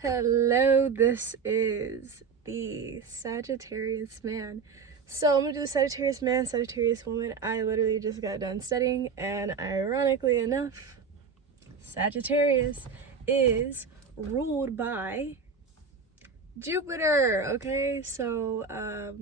Hello, this is the Sagittarius Man. So I'm gonna do the Sagittarius Man, Sagittarius Woman. I literally just got done studying, and ironically enough, Sagittarius is ruled by Jupiter. Okay, so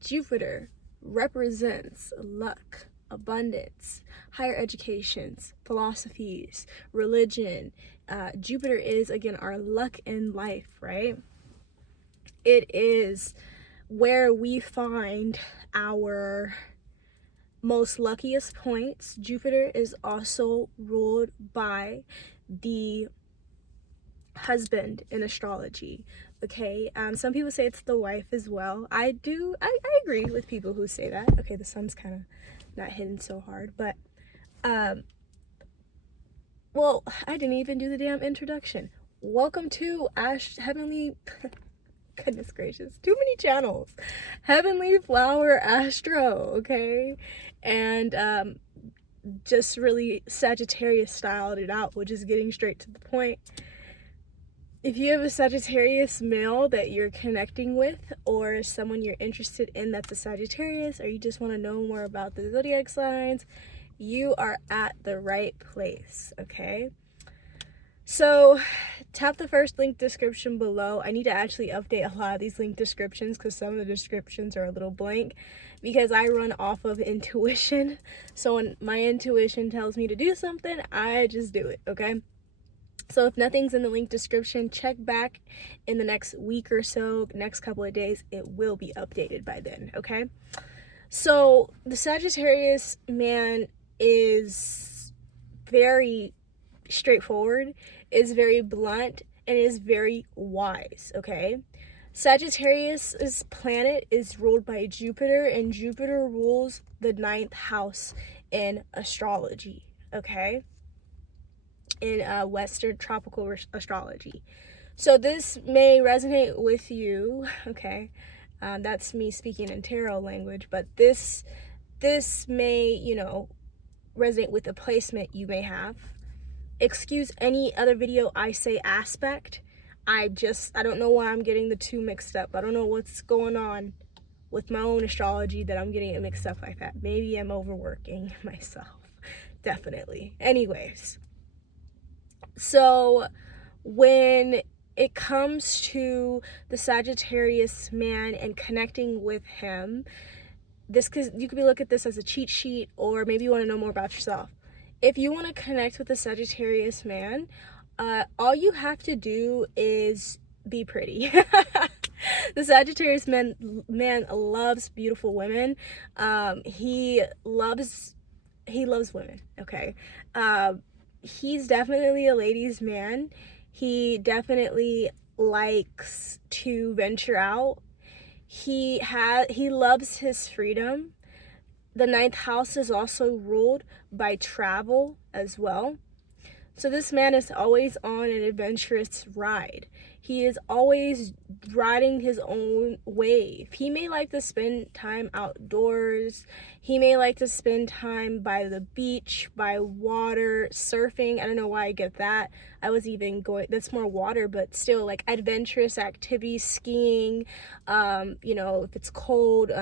Jupiter represents luck, abundance, higher educations, philosophies, religion. Jupiter is, again, our luck in life, right? It is where we find our most luckiest points. Jupiter is also ruled by the husband in astrology. Okay, some people say it's the wife as well. I agree with people who say that. Okay, the sun's kind of not hitting so hard, but well, I didn't even do the damn introduction. Welcome to Heavenly goodness gracious, too many channels. Heavenly Flower Astro, okay? And just really Sagittarius styled it out, which is getting straight to the point. If you have a Sagittarius male that you're connecting with, or someone you're interested in that's a Sagittarius, or you just want to know more about the zodiac signs, you are at the right place, okay? So tap the first link description below. I need to actually update a lot of these link descriptions because some of the descriptions are a little blank because I run off of intuition. So when my intuition tells me to do something, I just do it, okay? So if nothing's in the link description, check back in the next week or so, next couple of days. It will be updated by then, okay? So the Sagittarius man is very straightforward, is very blunt, and is very wise, okay? Sagittarius's planet is ruled by Jupiter, and Jupiter rules the 9th house in astrology, okay? In Western tropical astrology. So this may resonate with you, okay? That's me speaking in tarot language, but this may, resonate with the placement you may have. Excuse any other video I say aspect. I don't know why I'm getting the two mixed up. I don't know what's going on with my own astrology that I'm getting it mixed up like that. Maybe I'm overworking myself. Definitely. Anyways. So when it comes to the Sagittarius man and connecting with him, you could be looking at this as a cheat sheet, or maybe you want to know more about yourself. If you want to connect with the Sagittarius man, all you have to do is be pretty. The Sagittarius man loves beautiful women. He loves women, okay? He's definitely a ladies' man. He definitely likes to venture out. He loves his freedom. The 9th house is also ruled by travel as well. So this man is always on an adventurous ride. He is always riding his own wave. He may like to spend time outdoors. He may like to spend time by the beach, by water, surfing. I don't know why I get that. I was even going, that's more water, but still like adventurous activities, skiing, if it's cold,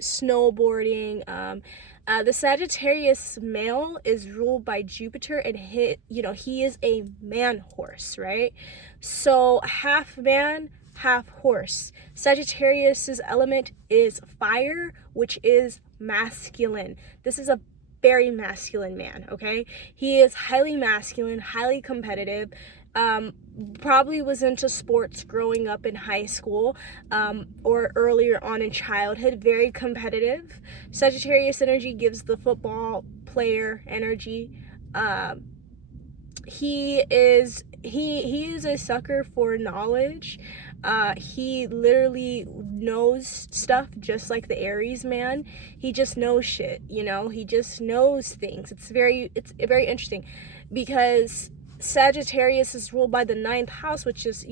snowboarding. The Sagittarius male is ruled by Jupiter, and he is a man horse, right? So half man, half horse. Sagittarius's element is fire, which is masculine. This is a very masculine man, okay? He is highly masculine, highly competitive, probably was into sports growing up in high school, or earlier on in childhood, very competitive. Sagittarius energy gives the football player energy. He is a sucker for knowledge. He literally knows stuff just like the Aries man. He just knows shit, he just knows things. It's very interesting because Sagittarius is ruled by the 9th house, which is,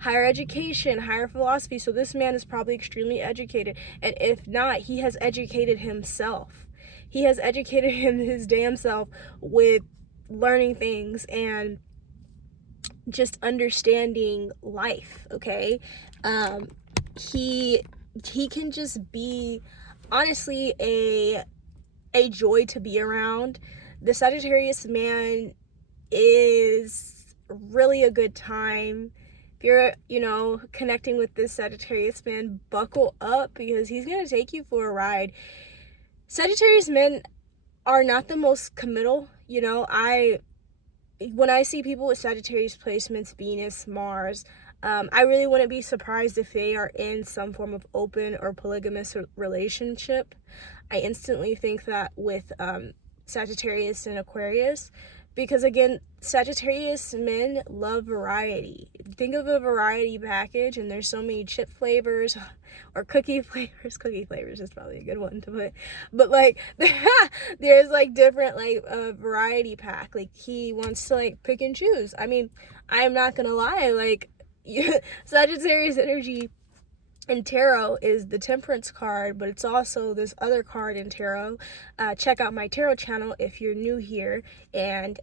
higher education, higher philosophy. So this man is probably extremely educated. And if not, he has educated himself. He has educated his damn self with learning things and just understanding life, okay? He can just be honestly a joy to be around. The Sagittarius man is really a good time. If you're, connecting with this Sagittarius man, buckle up because he's going to take you for a ride. Sagittarius men are not the most committal. When I see people with Sagittarius placements, Venus, Mars, I really wouldn't be surprised if they are in some form of open or polygamous relationship. I instantly think that with Sagittarius and Aquarius, because again, Sagittarius men love variety. Think of a variety package, and there's so many chip flavors or cookie flavors. Cookie flavors is probably a good one to put, but like there's like different like variety pack. Like he wants to like pick and choose. I mean, I'm not gonna lie, like Sagittarius energy in tarot is the Temperance card, but it's also this other card in tarot. Check out my tarot channel if you're new here and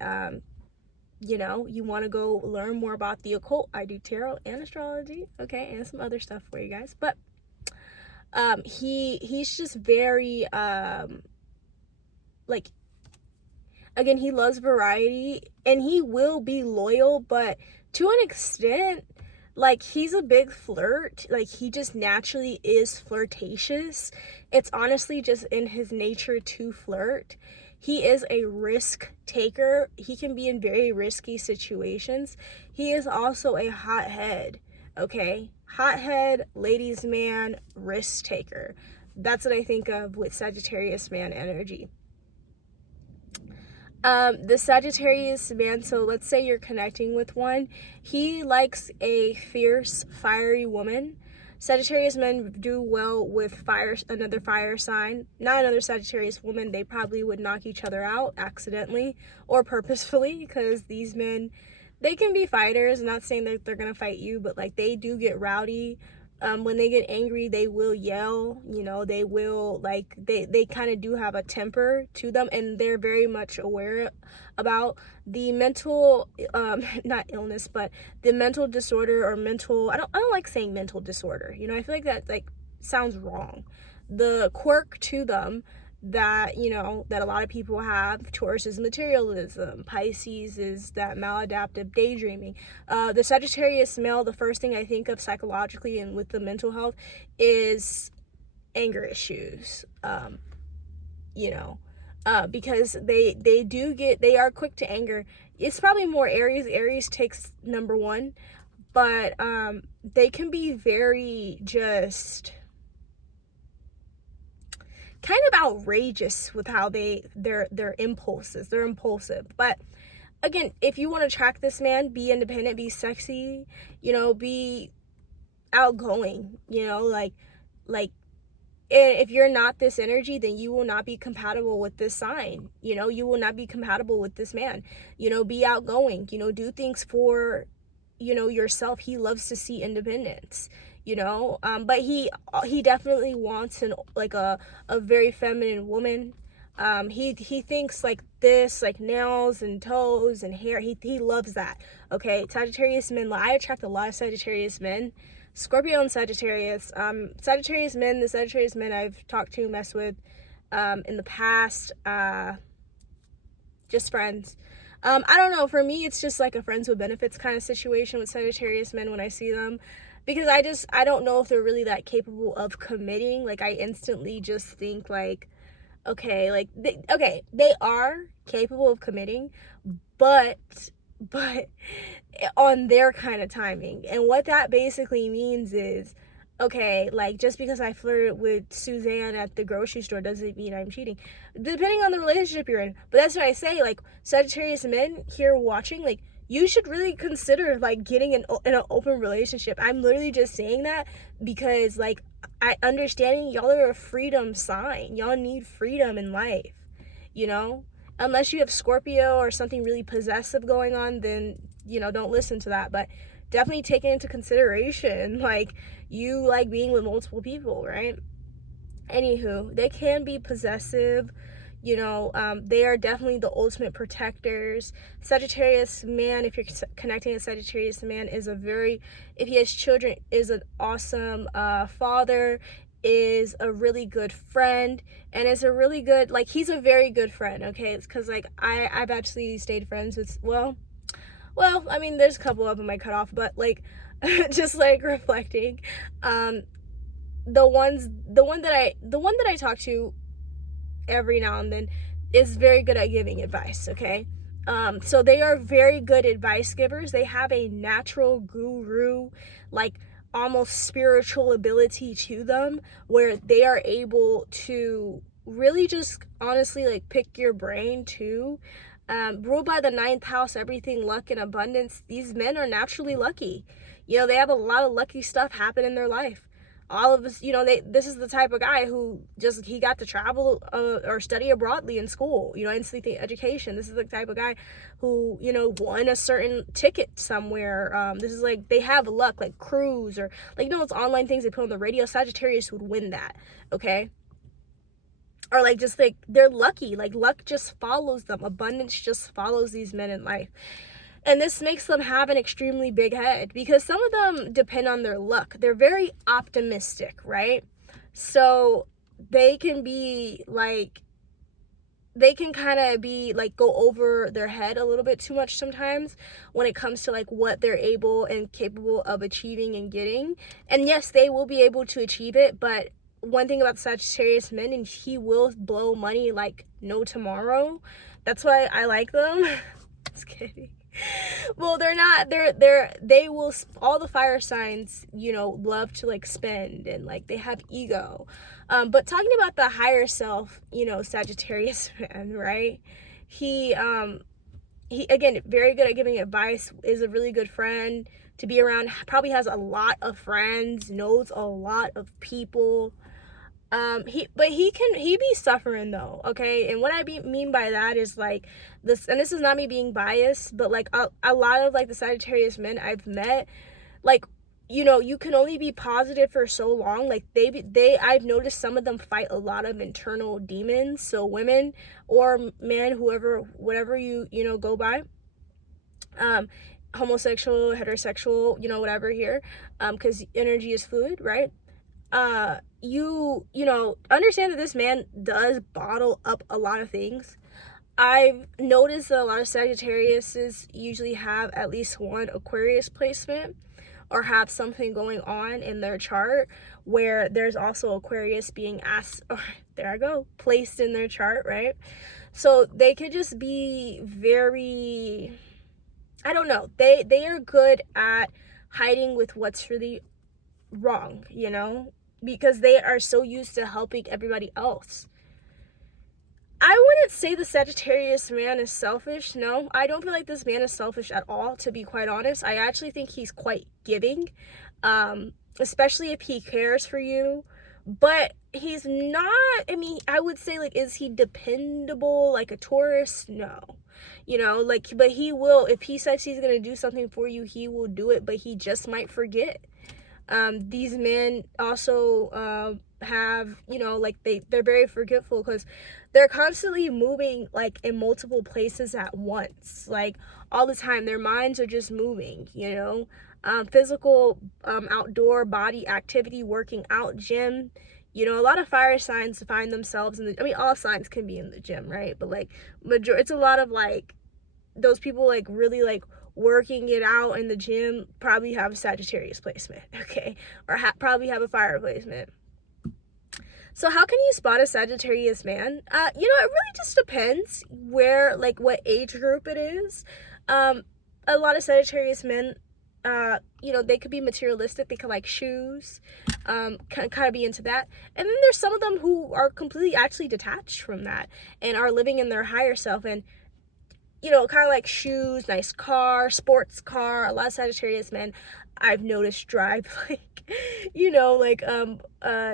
you want to go learn more about the occult. I do tarot and astrology, okay, and some other stuff for you guys. But he's just very like, again, he loves variety and he will be loyal, but to an extent, like, he's a big flirt. Like, he just naturally is flirtatious. It's honestly just in his nature to flirt. He is a risk taker. He can be in very risky situations. He is also a hothead, okay? Hothead, ladies' man, risk taker. That's what I think of with Sagittarius man energy. The Sagittarius man, so let's say you're connecting with one, he likes a fierce, fiery woman. Sagittarius men do well with another fire sign. Not another Sagittarius woman. They probably would knock each other out accidentally or purposefully, because these men, they can be fighters. I'm not saying that they're gonna fight you, but like, they do get rowdy. When they get angry, they will yell, they will, like, they kind of do have a temper to them, and they're very much aware about the mental, not illness, but the mental disorder or mental, I don't like saying mental disorder, I feel like that, like, sounds wrong. The quirk to them that, that a lot of people have. Taurus is materialism. Pisces is that maladaptive daydreaming. The Sagittarius male, the first thing I think of psychologically and with the mental health is anger issues. Because they are quick to anger. It's probably more Aries. Aries takes number one, but they can be very just kind of outrageous with how their impulses. They're impulsive. But again, if you want to attract this man, be independent, be sexy, be outgoing, and if you're not this energy, then you will not be compatible with this sign. You will not be compatible with this man. Be outgoing, do things for, yourself. He loves to see independence. But he definitely wants a very feminine woman. He thinks like this, like nails and toes and hair. He loves that. Okay, Sagittarius men. I attract a lot of Sagittarius men. Scorpio and Sagittarius. Sagittarius men. The Sagittarius men I've talked to, messed with, in the past. Just friends. I don't know. For me, it's just like a friends with benefits kind of situation with Sagittarius men when I see them. Because I don't know if they're really that capable of committing. Like, I instantly just think like, okay, like, they are capable of committing, but on their kind of timing. And what that basically means is, okay, like, just because I flirted with Suzanne at the grocery store doesn't mean I'm cheating, depending on the relationship you're in. But that's what I say, like, Sagittarius men here watching, like, you should really consider like getting in an open relationship. I'm literally just saying that because, like, I understanding y'all are a freedom sign. Y'all need freedom in life, unless you have Scorpio or something really possessive going on, then don't listen to that. But definitely take it into consideration, like, you like being with multiple people, right? Anywho, they can be possessive. They are definitely the ultimate protectors. Sagittarius man, if you're connecting a Sagittarius man, if he has children, is an awesome father, is a really good friend, and is a really good, like, he's a very good friend, okay? It's because, like, I've actually stayed friends with, I mean, there's a couple of them I cut off, but, like, just, like, reflecting, the one that I talk to every now and then is very good at giving advice, okay? So they are very good advice givers. They have a natural guru, like, almost spiritual ability to them, where they are able to really just honestly, like, pick your brain too. Ruled by the ninth house, everything, luck and abundance. These men are naturally lucky. They have a lot of lucky stuff happen in their life. All of us, this is the type of guy who he got to travel or study abroadly in school, in-state education. This is the type of guy who, won a certain ticket somewhere. This is like, they have luck, like cruise or like, those online things they put on the radio. Sagittarius would win that, okay? Or like, just like, they're lucky, like luck just follows them. Abundance just follows these men in life. And this makes them have an extremely big head because some of them depend on their luck. They're very optimistic, right? So they can kind of be like, go over their head a little bit too much sometimes when it comes to like what they're able and capable of achieving and getting. And yes, they will be able to achieve it, but one thing about Sagittarius men, and he will blow money like no tomorrow. That's why I like them. Just kidding. Well, they will, all the fire signs, love to like spend and like they have ego. But talking about the higher self, Sagittarius man, right? He again, very good at giving advice, is a really good friend to be around, probably has a lot of friends, knows a lot of people. He be suffering though, okay? And what I mean by that is like this, and this is not me being biased, but like a lot of like the Sagittarius men I've met, like, you can only be positive for so long. Like I've noticed some of them fight a lot of internal demons. So women or men, whatever you go by, homosexual, heterosexual, whatever here, because energy is fluid, right? Understand that this man does bottle up a lot of things. I've noticed that a lot of Sagittariuses usually have at least one Aquarius placement or have something going on in their chart where there's also Aquarius being placed in their chart, right? So they could just be very, I don't know, they are good at hiding with what's really wrong, because they are so used to helping everybody else. I wouldn't say the Sagittarius man is selfish. No, I don't feel like this man is selfish at all, to be quite honest. I actually think he's quite giving, especially if he cares for you. But he's not, I would say, like, is he dependable like a Taurus? No. But he will, if he says he's going to do something for you, he will do it, but he just might forget. These men also have, they're very forgetful because they're constantly moving like in multiple places at once, like all the time. Their minds are just moving, physical, outdoor body activity, working out, gym. A lot of fire signs find themselves in all signs can be in the gym, right? But like it's a lot of like those people like really like working it out in the gym probably have a Sagittarius placement, okay? Or probably have a fire placement. So how can you spot a Sagittarius man? It really just depends where, like, what age group it is. A lot of Sagittarius men, they could be materialistic. They could like shoes, kind of be into that. And then there's some of them who are completely actually detached from that and are living in their higher self and, kind of like shoes, nice car, sports car. A lot of Sagittarius men I've noticed drive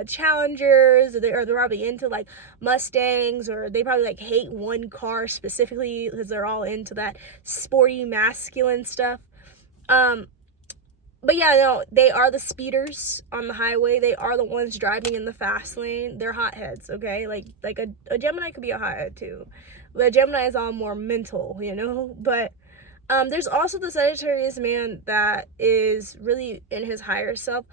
Challengers, or they're probably into like Mustangs, or they probably like hate one car specifically because they're all into that sporty masculine stuff. But yeah, no, they are the speeders on the highway. They are the ones driving in the fast lane. They're hotheads, okay? Like a Gemini could be a hothead too. But a Gemini is all more mental, you know? But there's also the Sagittarius man that is really in his higher self.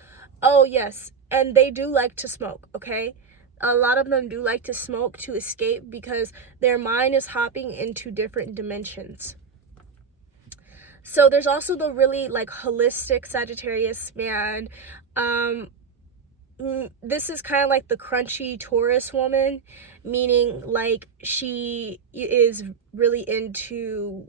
Oh, yes. And they do like to smoke, okay? A lot of them do like to smoke to escape because their mind is hopping into different dimensions. So there's also the really like holistic Sagittarius man. This is kind of like the crunchy Taurus woman, meaning like she is really into,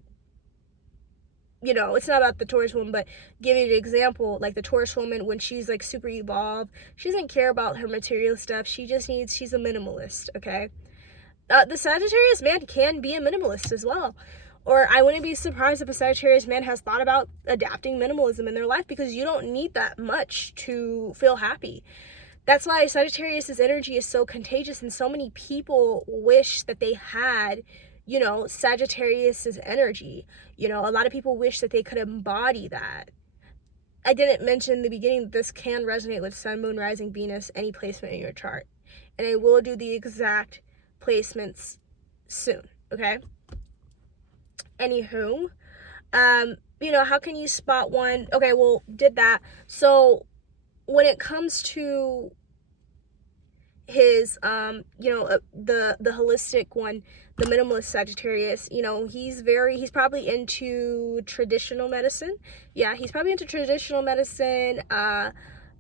you know, it's not about the Taurus woman, but giving an example, like the Taurus woman, when she's like super evolved, she doesn't care about her material stuff. She's a minimalist, okay? The Sagittarius man can be a minimalist as well. Or I wouldn't be surprised if a Sagittarius man has thought about adapting minimalism in their life, because you don't need that much to feel happy. That's why Sagittarius's energy is so contagious, and so many people wish that they had, you know, Sagittarius's energy. You know, a lot of people wish that they could embody that. I didn't mention in the beginning that this can resonate with Sun, Moon, Rising, Venus, any placement in your chart. And I will do the exact placements soon, okay? Anywho, you know, how can you spot one? Okay, well, did that. So when it comes to his you know, the holistic one, the minimalist Sagittarius, you know, he's probably into traditional medicine. Yeah, he's probably into traditional medicine,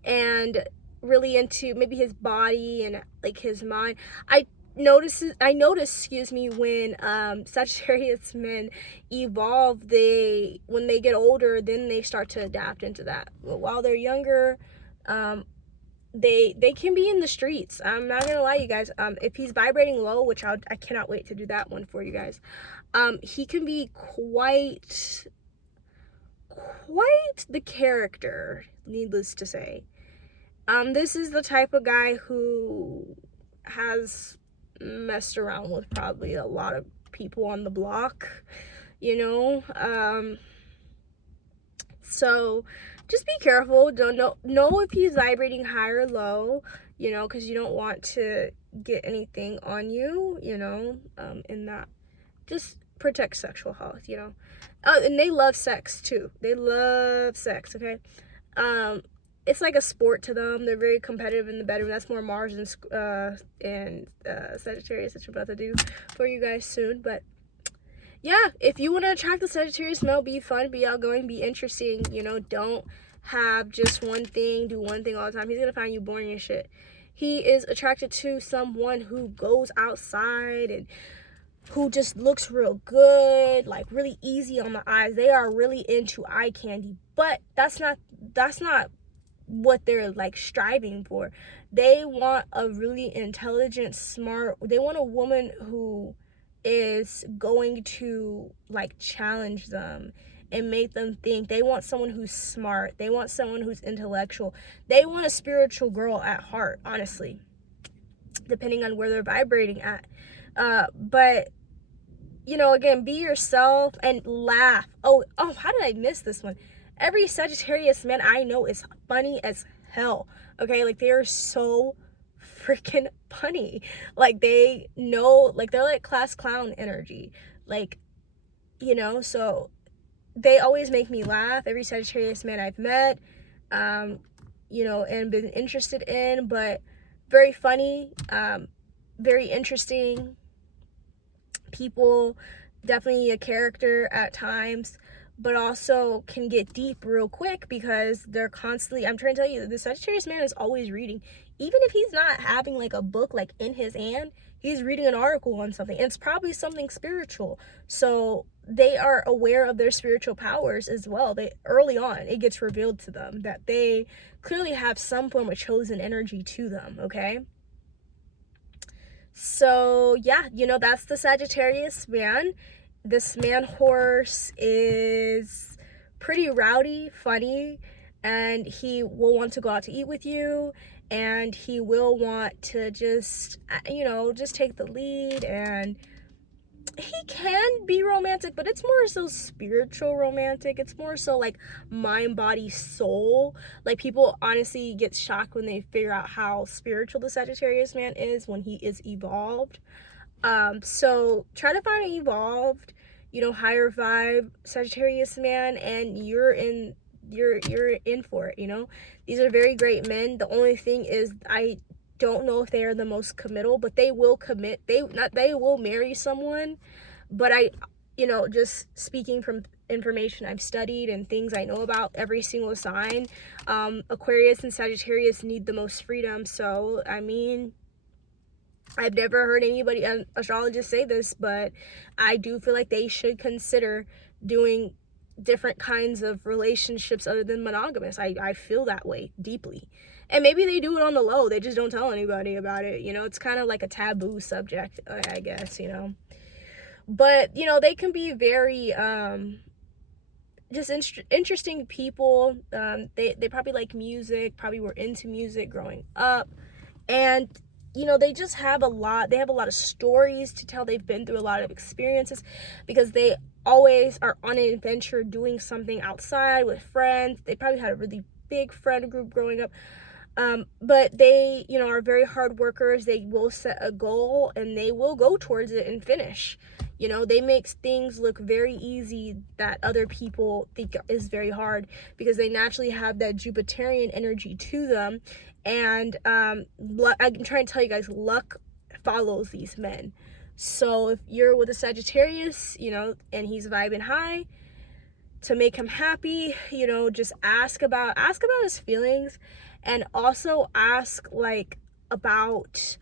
and really into maybe his body and like his mind. I notice, excuse me, when Sagittarius men evolve, when they get older, then they start to adapt into that. But while they're younger, they can be in the streets. I'm not gonna lie, you guys. If he's vibrating low, which I cannot wait to do that one for you guys, he can be quite the character, needless to say. This is the type of guy who has messed around with probably a lot of people on the block, you know. So just be careful. Don't know if he's vibrating high or low, you know, because you don't want to get anything on you, you know, in that. Just protect sexual health, you know. And they love sex too. They love sex, okay? It's like a sport to them. They're very competitive in the bedroom. That's more Mars and Sagittarius that you're about to do for you guys soon. But yeah, if you want to attract the Sagittarius male, be fun, be outgoing, be interesting, you know. Don't have just one thing, do one thing all the time. He's gonna find you boring as shit. He is attracted to someone who goes outside and who just looks real good, like really easy on the eyes. They are really into eye candy, but that's not what they're like striving for. They want a really intelligent, smart, they want a woman who is going to like challenge them and make them think. They want someone who's smart. They want someone who's intellectual. They want a spiritual girl at heart, honestly, depending on where they're vibrating at. But you know, again, be yourself and laugh. Oh, how did I miss this one? Every Sagittarius man I know is funny as hell. Okay, like they are so freaking funny. Like they know, like they're like class clown energy. Like, you know, so they always make me laugh. Every Sagittarius man I've met, you know, and been interested in, but very funny, very interesting people, definitely a character at times, but also can get deep real quick because they're constantly, I'm trying to tell you, the Sagittarius man is always reading. Even if he's not having like a book like in his hand, he's reading an article on something. It's probably something spiritual. So they are aware of their spiritual powers as well. They early on, it gets revealed to them that they clearly have some form of chosen energy to them, okay? So yeah, you know, that's the Sagittarius man. This man horse is pretty rowdy, funny, and he will want to go out to eat with you, and he will want to just, you know, just take the lead, and he can be romantic, but it's more so spiritual romantic. It's more so like mind, body, soul. Like, people honestly get shocked when they figure out how spiritual the Sagittarius man is when he is evolved. So try to find an evolved, higher vibe Sagittarius man, and you're in for it. These are very great men. The only thing is, I don't know if they are the most committal, but they will commit. They will marry someone. But just speaking from information I've studied and things I know about every single sign, Aquarius and Sagittarius need the most freedom. So I mean, I've never heard anybody, an astrologist, say this, but I do feel like they should consider doing different kinds of relationships other than monogamous. I feel that way deeply. And maybe they do it on the low. They just don't tell anybody about it. It's kind of like a taboo subject, I guess, But, they can be very just interesting people. They probably like music, probably were into music growing up. And they just have a lot of stories to tell. They've been through a lot of experiences because they always are on an adventure doing something outside with friends. They probably had a really big friend group growing up. But they, are very hard workers. They will set a goal and they will go towards it and finish. They make things look very easy that other people think is very hard because they naturally have that Jupiterian energy to them. And I'm trying to tell you guys, luck follows these men. So if you're with a Sagittarius, and he's vibing high, to make him happy, just ask about his feelings, and also ask about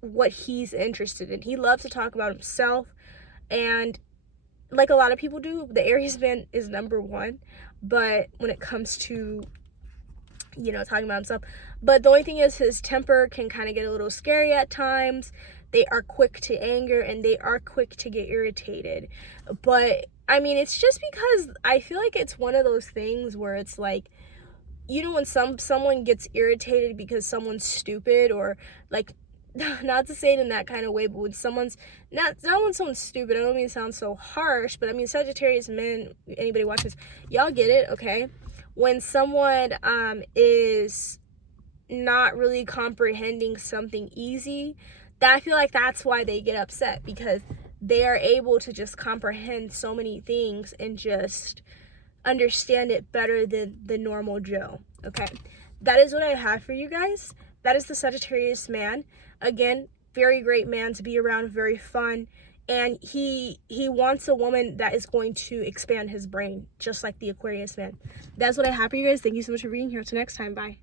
what he's interested in. He loves to talk about himself, and like a lot of people do, the Aries man is number one, but when it comes to talking about himself. But the only thing is, his temper can kind of get a little scary at times. They are quick to anger and they are quick to get irritated. But I mean, it's just because I feel like it's one of those things where it's like, when someone gets irritated because someone's stupid, or like, not to say it in that kind of way, but when someone's not when someone's stupid, I don't mean to sound so harsh, but I mean, Sagittarius men, anybody watching this, y'all get it, okay? When someone is not really comprehending something easy, that I feel like that's why they get upset, because they are able to just comprehend so many things and just understand it better than the normal Joe. Okay, that is what I have for you guys. That is the Sagittarius man. Again, very great man to be around, very fun. And he wants a woman that is going to expand his brain, just like the Aquarius man. That's what I have for you guys. Thank you so much for being here. Till next time. Bye.